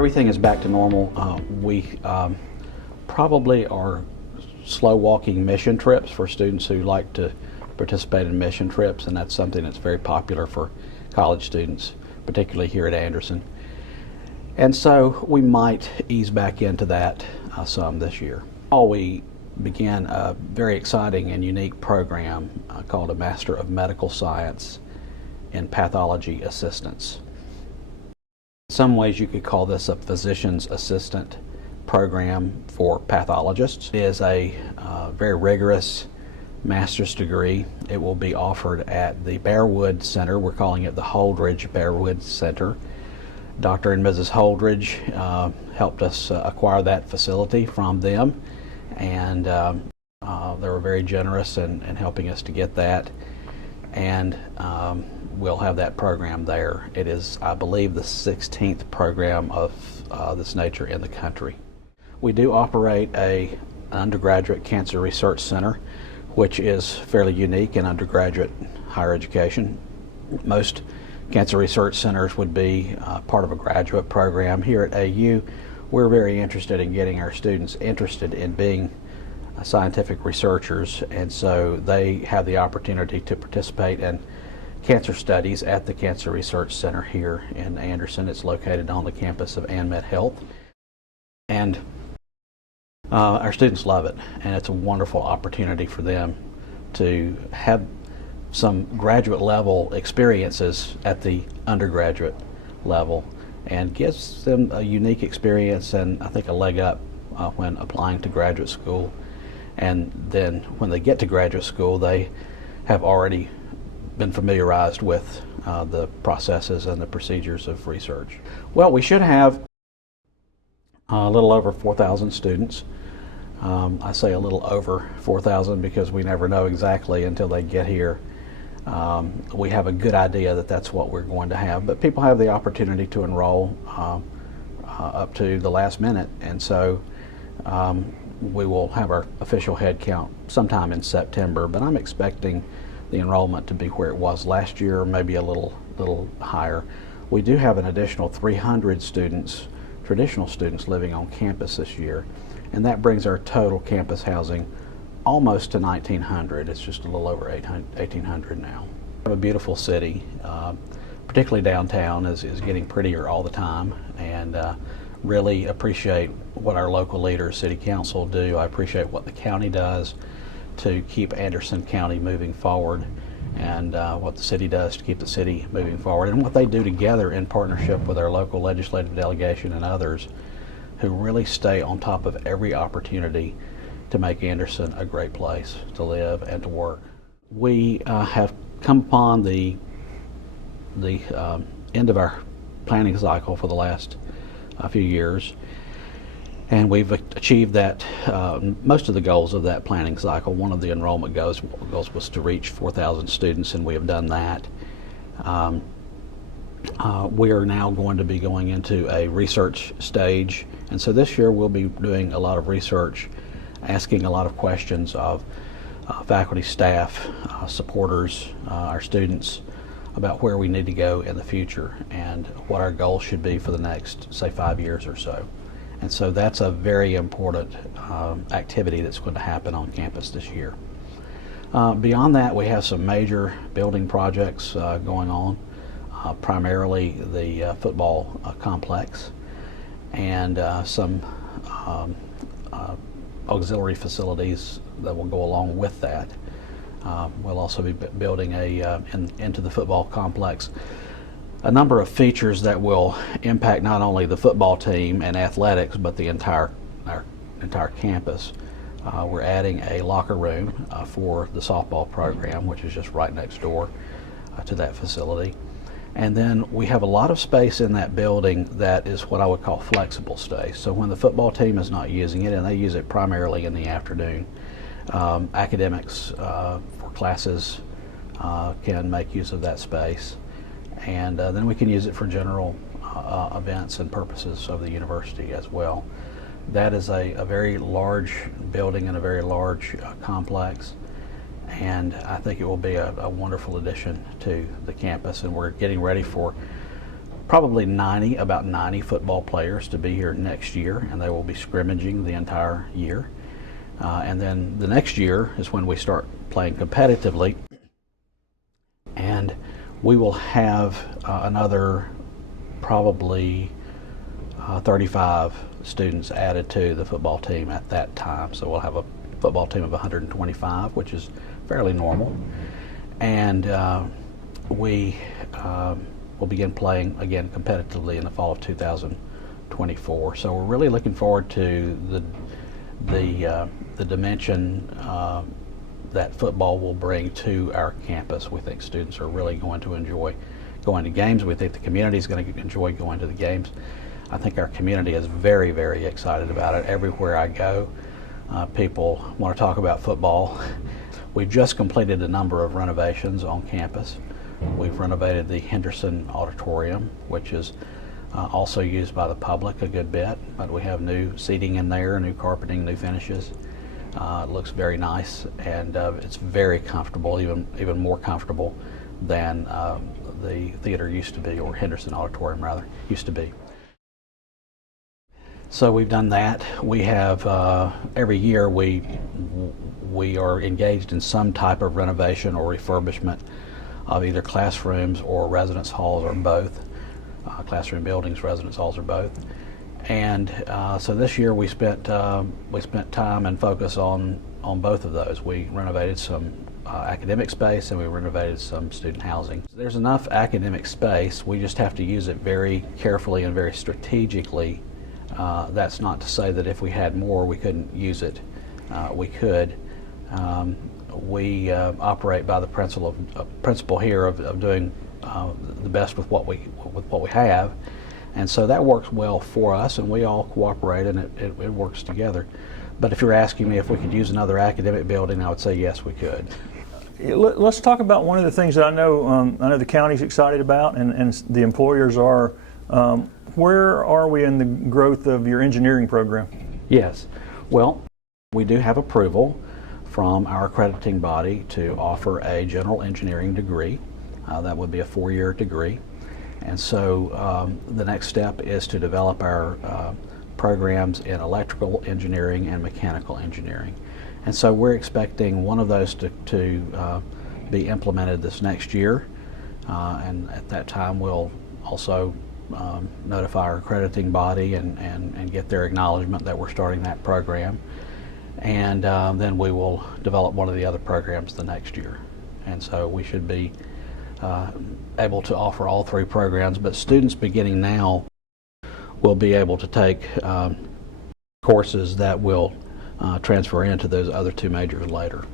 Everything is back to normal. We probably are slow walking mission trips for students who like to participate in mission trips, and that's something that's very popular for college students, particularly here at Anderson. And so we might ease back into that some this year. We began a very exciting and unique program called a Master of Medical Science in Pathology Assistance. In some ways you could call this a physician's assistant program for pathologists. It is a very rigorous master's degree. It will be offered at the Bearwood Center. We're calling it the Holdridge Bearwood Center. Dr. and Mrs. Holdridge helped us acquire that facility from them, and they were very generous in helping us to get that, and we'll have that program there. It is, I believe, the 16th program of this nature in the country. We do operate an undergraduate cancer research center, which is fairly unique in undergraduate higher education. Most cancer research centers would be part of a graduate program. Here at AU, we're very interested in getting our students interested in being scientific researchers, and so they have the opportunity to participate in cancer studies at the Cancer Research Center here in Anderson. It's located on the campus of ANMed Health, and our students love it, and it's a wonderful opportunity for them to have some graduate level experiences at the undergraduate level, and gives them a unique experience and I think a leg up when applying to graduate school. And then when they get to graduate school, they have already been familiarized with the processes and the procedures of research. Well, we should have a little over 4,000 students. I say a little over 4,000 because we never know exactly until they get here. We have a good idea that that's what we're going to have, but people have the opportunity to enroll up to the last minute, and so we will have our official head count sometime in September, but I'm expecting the enrollment to be where it was last year, maybe a little higher. We do have an additional 300 students, traditional students, living on campus this year, and that brings our total campus housing almost to 1,900. It's just a little over 1,800 now. We have a beautiful city, particularly downtown is getting prettier all the time, and really appreciate what our local leaders, City Council, do. I appreciate what the county does to keep Anderson County moving forward, and what the city does to keep the city moving forward, and what they do together in partnership with our local legislative delegation and others who really stay on top of every opportunity to make Anderson a great place to live and to work. We have come upon the end of our planning cycle for the last few years, and we've achieved that most of the goals of that planning cycle. One of the enrollment goals was to reach 4,000 students, and we have done that. We are now going to be going into a research stage, and so this year we'll be doing a lot of research, asking a lot of questions of faculty, staff, supporters, our students, about where we need to go in the future and what our goals should be for the next, say, 5 years or so. And so that's a very important activity that's going to happen on campus this year. Beyond that, we have some major building projects going on, primarily the football complex, and some auxiliary facilities that will go along with that. We'll also be building into the football complex a number of features that will impact not only the football team and athletics, but the our entire campus. We're adding a locker room for the softball program, which is just right next door to that facility. And then we have a lot of space in that building that is what I would call flexible space. So when the football team is not using it, and they use it primarily in the afternoon, academics for classes can make use of that space. And then we can use it for general events and purposes of the university as well. That is a very large building and a very large complex, and I think it will be a wonderful addition to the campus, and we're getting ready for probably about 90 football players to be here next year, and they will be scrimmaging the entire year. And then the next year is when we start playing competitively, and we will have another probably 35 students added to the football team at that time. So we'll have a football team of 125, which is fairly normal. And we will begin playing again competitively in the fall of 2024. So we're really looking forward to the dimension that football will bring to our campus. We think students are really going to enjoy going to games. We think the community is going to enjoy going to the games. I think our community is very, very excited about it. Everywhere I go, people want to talk about football. We've just completed a number of renovations on campus. We've renovated the Henderson Auditorium, which is also used by the public a good bit, but we have new seating in there, new carpeting, new finishes. It looks very nice, and it's very comfortable, even more comfortable than the theater used to be, or Henderson Auditorium rather, used to be. So we've done that. We have, every year we are engaged in some type of renovation or refurbishment of either classrooms or residence halls, or both. Classroom buildings, residence halls, or both. And so this year we spent time and focus on both of those. We renovated some academic space, and we renovated some student housing. There's enough academic space. We just have to use it very carefully and very strategically. That's not to say that if we had more we couldn't use it. We could. We operate by the principle here of doing the best with what we have, and so that works well for us, and we all cooperate, and it works together. But if you're asking me if we could use another academic building, I would say yes, we could. Let's talk about one of the things that I know the county's excited about, and the employers are. Where are we in the growth of your engineering program? Yes. Well, we do have approval from our accrediting body to offer a general engineering degree. That would be a 4-year degree. And so the next step is to develop our programs in electrical engineering and mechanical engineering. And so we're expecting one of those to be implemented this next year. And at that time we'll also notify our accrediting body and get their acknowledgement that we're starting that program. And then we will develop one of the other programs the next year. And so we should be able to offer all 3 programs, but students beginning now will be able to take courses that will transfer into those other 2 majors later.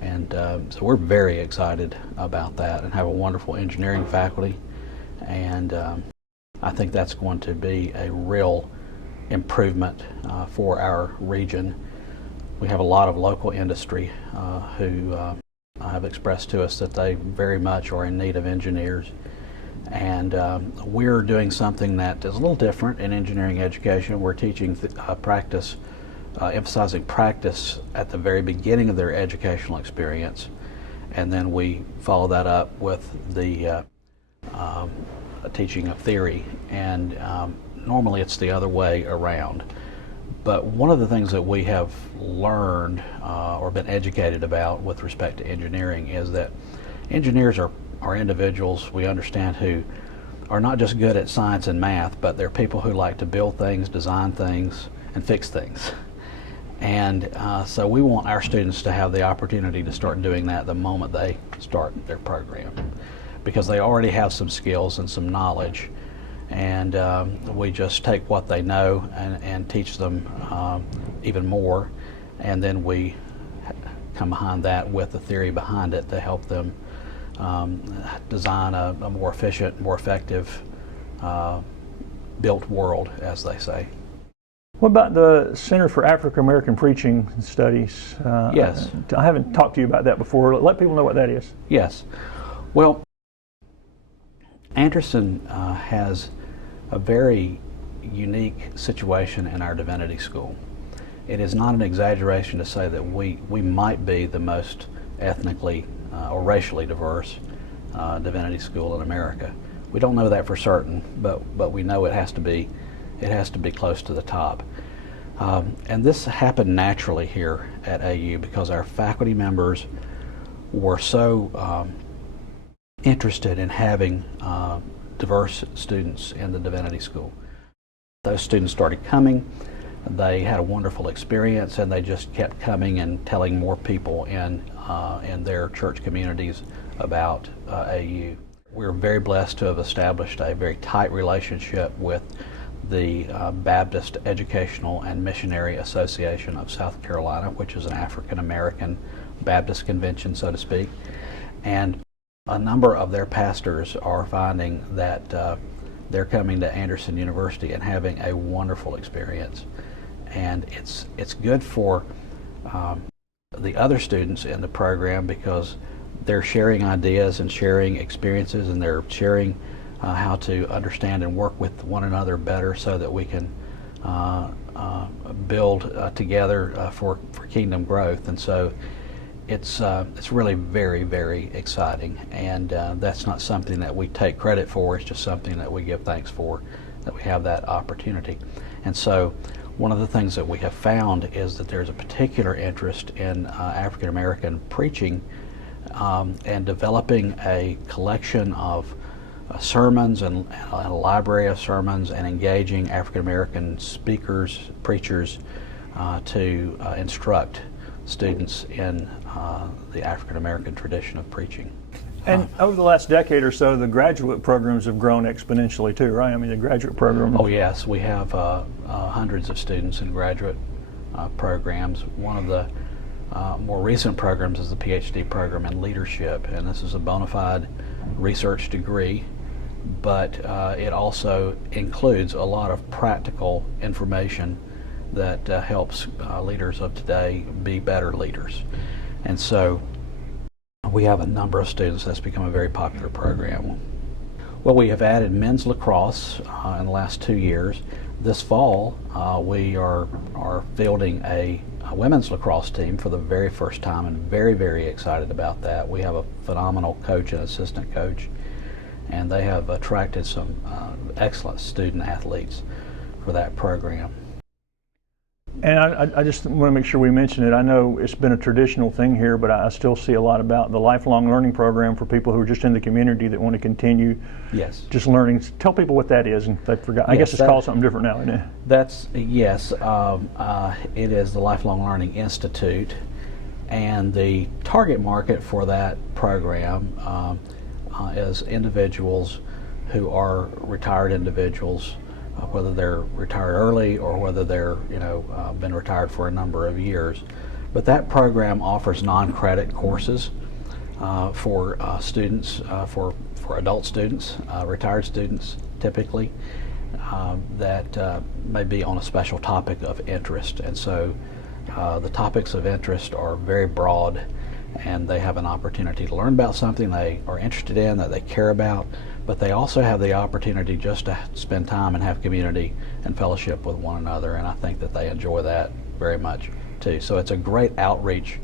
And so we're very excited about that, and have a wonderful engineering faculty, and I think that's going to be a real improvement for our region. We have a lot of local industry who have expressed to us that they very much are in need of engineers, and we're doing something that is a little different in engineering education. We're teaching practice, emphasizing practice at the very beginning of their educational experience, and then we follow that up with the teaching of theory, and normally it's the other way around. But one of the things that we have learned or been educated about with respect to engineering is that engineers are individuals, we understand, who are not just good at science and math, but they're people who like to build things, design things, and fix things. And so we want our students to have the opportunity to start doing that the moment they start their program, because they already have some skills and some knowledge, and we just take what they know and teach them even more, and then we come behind that with the theory behind it to help them design a more efficient, more effective built world, as they say. What about the Center for African American Preaching Studies? Yes. I haven't talked to you about that before. Let people know what that is. Yes. Well, Anderson has a very unique situation in our divinity school. It is not an exaggeration to say that we might be the most ethnically or racially diverse divinity school in America. We don't know that for certain, but we know it has to be close to the top. And this happened naturally here at AU because our faculty members were so interested in having diverse students in the Divinity School. Those students started coming, they had a wonderful experience, and they just kept coming and telling more people in their church communities about AU. We're very blessed to have established a very tight relationship with the Baptist Educational and Missionary Association of South Carolina, which is an African American Baptist convention, so to speak. And a number of their pastors are finding that they're coming to Anderson University and having a wonderful experience. And it's good for the other students in the program because they're sharing ideas and sharing experiences, and they're sharing how to understand and work with one another better so that we can build together for kingdom growth. And so it's really very, very exciting, and that's not something that we take credit for. It's just something that we give thanks for, that we have that opportunity. And so one of the things that we have found is that there's a particular interest in African American preaching and developing a collection of sermons and a library of sermons, and engaging African American speakers, preachers, to instruct students in the African American tradition of preaching. And over the last decade or so, the graduate programs have grown exponentially too, right? I mean, the graduate program. Oh yes, we have hundreds of students in graduate programs. One of the more recent programs is the PhD program in leadership, and this is a bona fide research degree, but it also includes a lot of practical information that helps leaders of today be better leaders. And so we have a number of students. That's become a very popular program. Well, we have added men's lacrosse in the last 2 years. This fall, we are fielding a women's lacrosse team for the very first time, and very, very excited about that. We have a phenomenal coach and assistant coach, and they have attracted some excellent student athletes for that program. And I just want to make sure we mention it. I know it's been a traditional thing here, but I still see a lot about the lifelong learning program for people who are just in the community that want to continue just learning. Tell people what that is, and they forgot. I guess it's called something different now, isn't it? That's, yes, it is the Lifelong Learning Institute, and the target market for that program is individuals who are retired individuals, whether they're retired early or whether they're been retired for a number of years. But that program offers non-credit courses for students, for adult students, retired students typically, that may be on a special topic of interest. And so the topics of interest are very broad, and they have an opportunity to learn about something they are interested in, that they care about, but they also have the opportunity just to spend time and have community and fellowship with one another, and I think that they enjoy that very much too. So it's a great outreach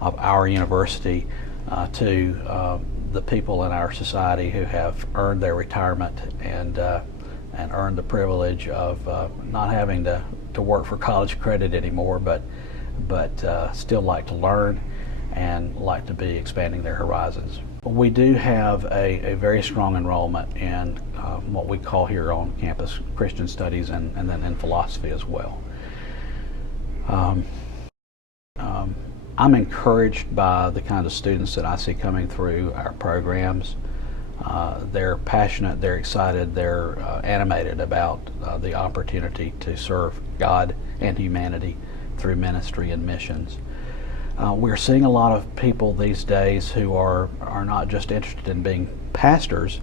of our university to the people in our society who have earned their retirement and earned the privilege of not having to work for college credit anymore, but still like to learn and like to be expanding their horizons. We do have a very strong enrollment in what we call here on campus Christian studies, and then in philosophy as well. I'm encouraged by the kind of students that I see coming through our programs. They're passionate, they're excited, they're animated about the opportunity to serve God and humanity through ministry and missions. We're seeing a lot of people these days who are not just interested in being pastors,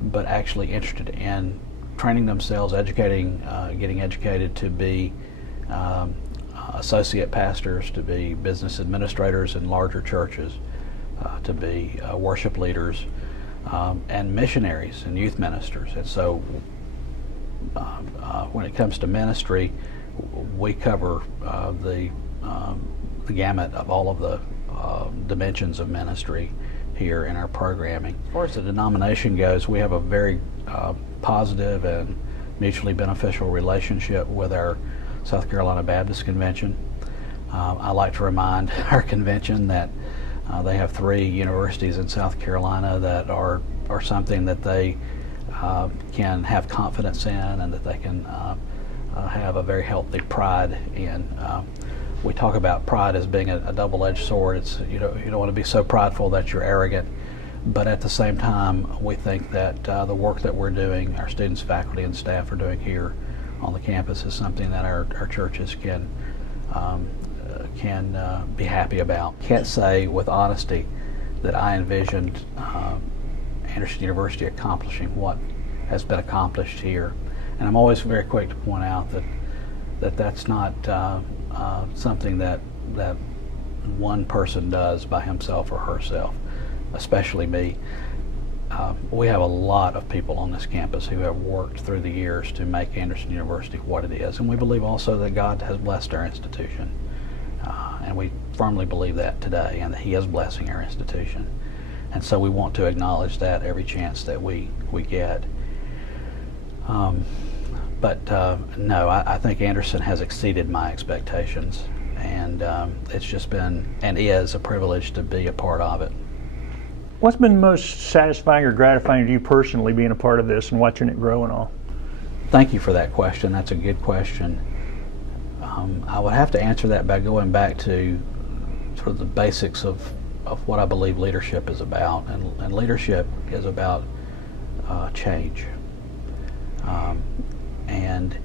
but actually interested in training themselves, getting educated to be associate pastors, to be business administrators in larger churches, to be worship leaders, and missionaries and youth ministers. And so when it comes to ministry, we cover the gamut of all of the dimensions of ministry, here in our programming. As far as the denomination goes, we have a very positive and mutually beneficial relationship with our South Carolina Baptist Convention. I like to remind our convention that they have 3 universities in South Carolina that are something that they can have confidence in, and that they can have a very healthy pride in. We talk about pride as being a double-edged sword. It's you don't want to be so prideful that you're arrogant, but at the same time, we think that the work that we're doing, our students, faculty, and staff are doing here on the campus, is something that our churches can be happy about. Can't say with honesty that I envisioned Anderson University accomplishing what has been accomplished here, and I'm always very quick to point out that that's not something that one person does by himself or herself, especially me. We have a lot of people on this campus who have worked through the years to make Anderson University what it is, and we believe also that God has blessed our institution, and we firmly believe that today, and that He is blessing our institution, and so we want to acknowledge that every chance that we get. No, I think Anderson has exceeded my expectations, and it's just been and is a privilege to be a part of it. What's been most satisfying or gratifying to you personally, being a part of this and watching it grow and all? Thank you for that question. That's a good question. I would have to answer that by going back to sort of the basics of what I believe leadership is about, and leadership is about change. And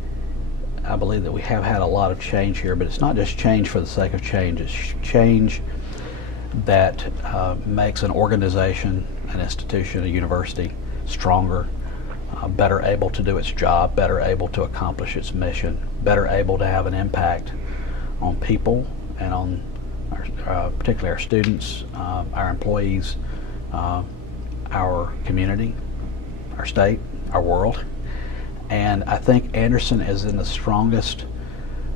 I believe that we have had a lot of change here, but it's not just change for the sake of change. It's change that makes an organization, an institution, a university stronger, better able to do its job, better able to accomplish its mission, better able to have an impact on people and on particularly our students, our employees, our community, our state, our world. And I think Anderson is in the strongest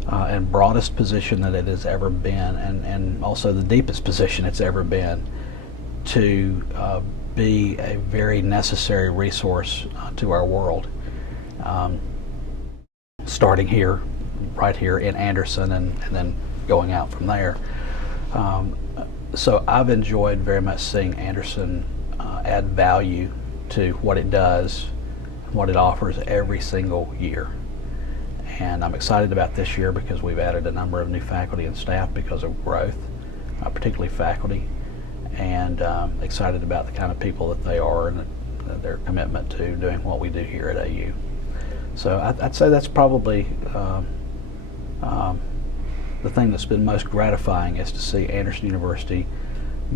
and broadest position that it has ever been, and also the deepest position it's ever been, to be a very necessary resource to our world. Starting here, right here in Anderson, and then going out from there. So I've enjoyed very much seeing Anderson add value to what it does, what it offers every single year. And I'm excited about this year because we've added a number of new faculty and staff because of growth, particularly faculty, and excited about the kind of people that they are and their commitment to doing what we do here at AU. So I'd say that's probably the thing that's been most gratifying, is to see Anderson University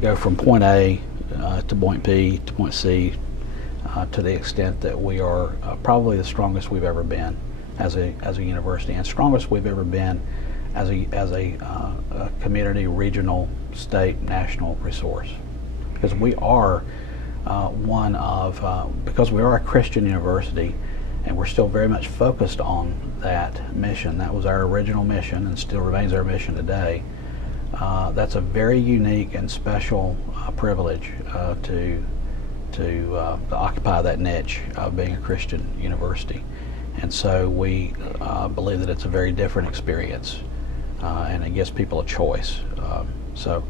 go from point A to point B to point C, to the extent that we are probably the strongest we've ever been as a university, and strongest we've ever been as a community, regional, state, national resource. Because we are because we are a Christian university, and we're still very much focused on that mission. That was our original mission and still remains our mission today. That's a very unique and special privilege to occupy that niche of being a Christian university. And so we believe that it's a very different experience, and it gives people a choice. So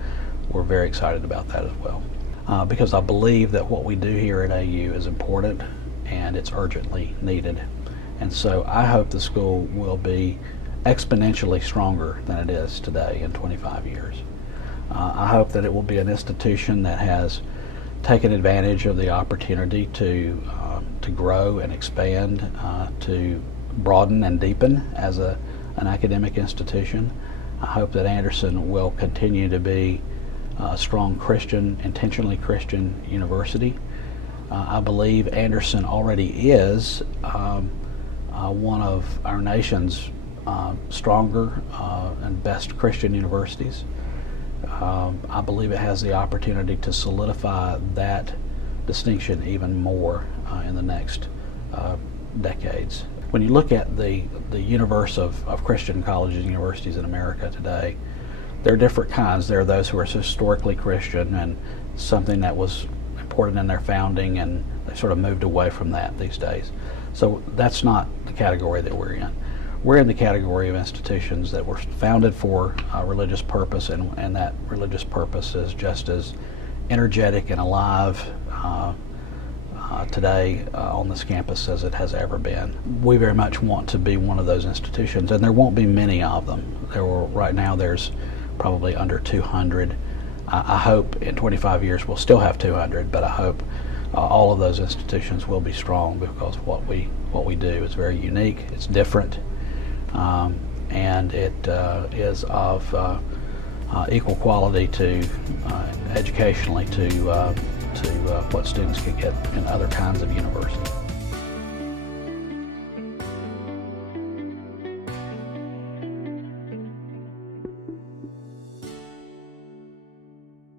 we're very excited about that as well, because I believe that what we do here at AU is important and it's urgently needed. And so I hope the school will be exponentially stronger than it is today in 25 years. I hope that it will be an institution that has taken advantage of the opportunity to grow and expand, to broaden and deepen as an academic institution. I hope that Anderson will continue to be a strong Christian, intentionally Christian university. I believe Anderson already is one of our nation's stronger and best Christian universities. I believe it has the opportunity to solidify that distinction even more in the next decades. When you look at the universe of Christian colleges and universities in America today, there are different kinds. There are those who are historically Christian, and something that was important in their founding, and they sort of moved away from that these days. So that's not the category that we're in. We're in the category of institutions that were founded for a religious purpose, and that religious purpose is just as energetic and alive today on this campus as it has ever been. We very much want to be one of those institutions, and there won't be many of them. Right now there's probably under 200. I hope in 25 years we'll still have 200, but I hope all of those institutions will be strong, because what we do is very unique, it's different, and it is of equal quality to educationally to what students can get in other kinds of universities.